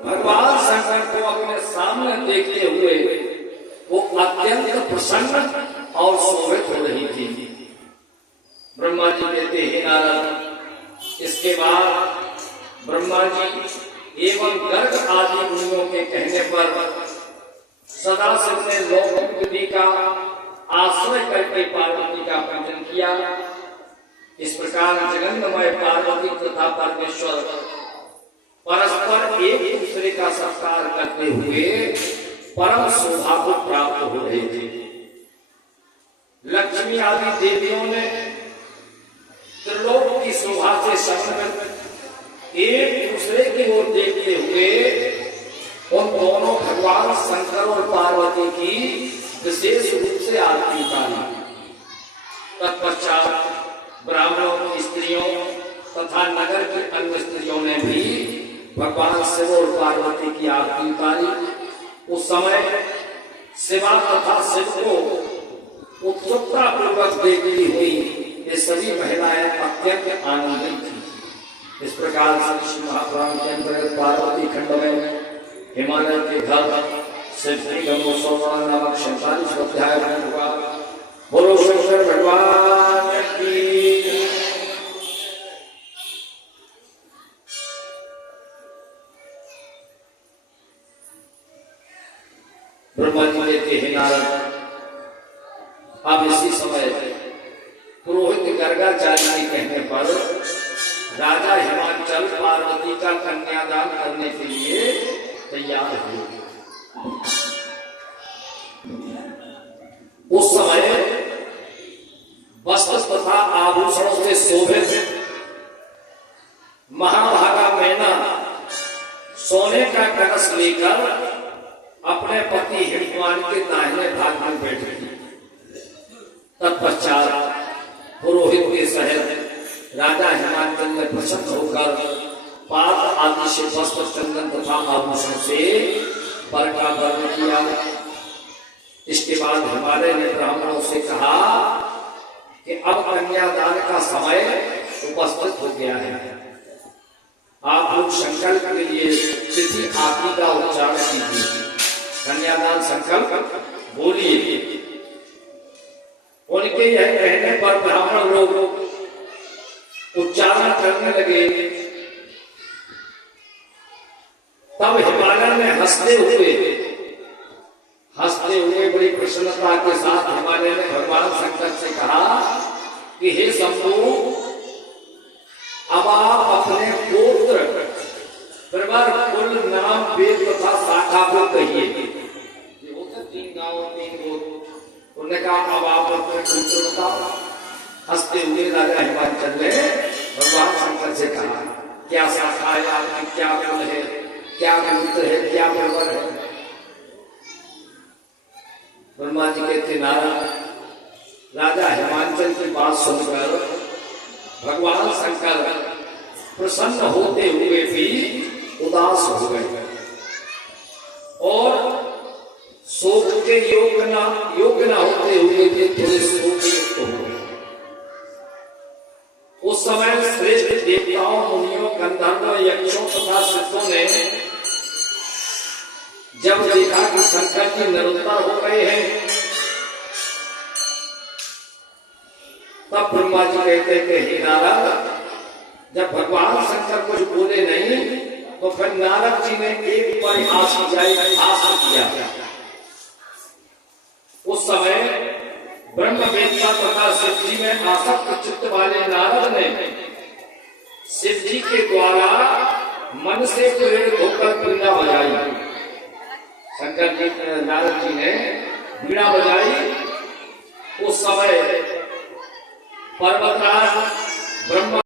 भगवान शंकर को अपने सामने देखते हुए वो अत्यंत प्रसन्न और शोभित हो रही थी। ब्रह्मा जी कहते हैं नारद, इसके बाद ब्रह्मा जी एवं गर्ग आदि मुनियों के कहने पर सदाशिव ने लोकमुक्ति का आश्रय करके पार्वती का पूजन किया। इस प्रकार जगन्मय पार्वती तथा परमेश्वर परस्पर एक दूसरे का सत्कार करते हुए परम शोभा को प्राप्त हो रहे थे। लक्ष्मी आदि देवियों ने त्रिलोक की शोभा से समन्वित एक दूसरे की ओर देखते हुए उन दोनों भगवान शंकर और पार्वती की विशेष रूप से आरती उतारी। तत्पश्चात ब्राह्मणों की स्त्रियों तथा नगर की अन्य स्त्रियों ने भी भगवान शिव और पार्वती की आरती उतारी। उस समय शिवा तथा शिव को उत्सुकता पूर्वक देखती हुई ये सभी महिलाएं अत्यंत आनंदित थी। इस प्रकार से श्री महापुराण के अंतर्गत पार्वती खंड में हिमालय के घर श्री गंगोत्सव नामक 47 अध्याय में हुआ। बोलो शंकर भगवान की। ब्रह्मा जी कहते हैं नारद, अब इसी समय पुरोहित गर्गाचार्य के कहने पर राजा हिमाचल पार्वती का कन्यादान करने के लिए तैयार हुए। उस समय वस्त्र तथा आभूषणों से शोभित महाभागा मैना सोने का कलश लेकर अपने पति हिमवान के दाहिने भाग में बैठी। तत्पश्चात पुरोहित के सहित राजा हिमाचल ने प्रसन्न होकर पात आदि से वस्त्र चंदन तथा आभूषण से वर का वर्ण किया। इसके बाद हिमालय ने ब्राह्मणों से कहा कि अब कन्यादान का समय उपस्थित हो गया है। आप लोग संकल्प के लिए तिथि आदि का उच्चारण कीजिए। कन्यादान संकल्प बोलिए। उनके यह कहने पर ब्राह्मण लोग उच्चारण करने लगे। तब हिमालय में हंसते हुए बड़ी प्रसन्नता के साथ हिमालय ने भगवान शंकर से कहा कि हे शंभु, अब आप अपने पुत्र प्रवर कुल नाम वेद तथा शाखा को कहिए। ये होता 3 गांव 3 गोत्र। उन्होंने कहा अब आप अपने पुत्र बताओ। हंसते हुए राजा हिमाचल ने भगवान शंकर से कहा, क्या शाखा है आपकी, क्या कुल है, क्या गोत्र है, क्या प्रवर है। ब्रह्मा जी कहते नारद, राजा हिमाचल की बात सुनकर भगवान शंकर प्रसन्न होते हुए भी उदास हो गए और शोक के योग्य न होते हुए भी थोड़े शोकयुक्त हो गए। उस समय श्रेष्ठ देवताओं, मुनियों, गंधर्वों, यक्षों तथा सिद्धों ने जब देखा कि शंकर जी निरुत्तर हो गए हैं, तब ब्रह्मा जी कहते थे हे नारद, जब भगवान शंकर कुछ बोले नहीं तो फिर नारद जी ने एक परिहास किया। उस समय ब्रह्मवेत्ता तथा शिव जी में आसक्त चित्त वाले नारद ने शिव जी के द्वारा मन से प्रेरित होकर वीणा बजाई। शंकर जी नारद जी ने वीणा बजाई। उस समय पर्वतराज ब्रह्मा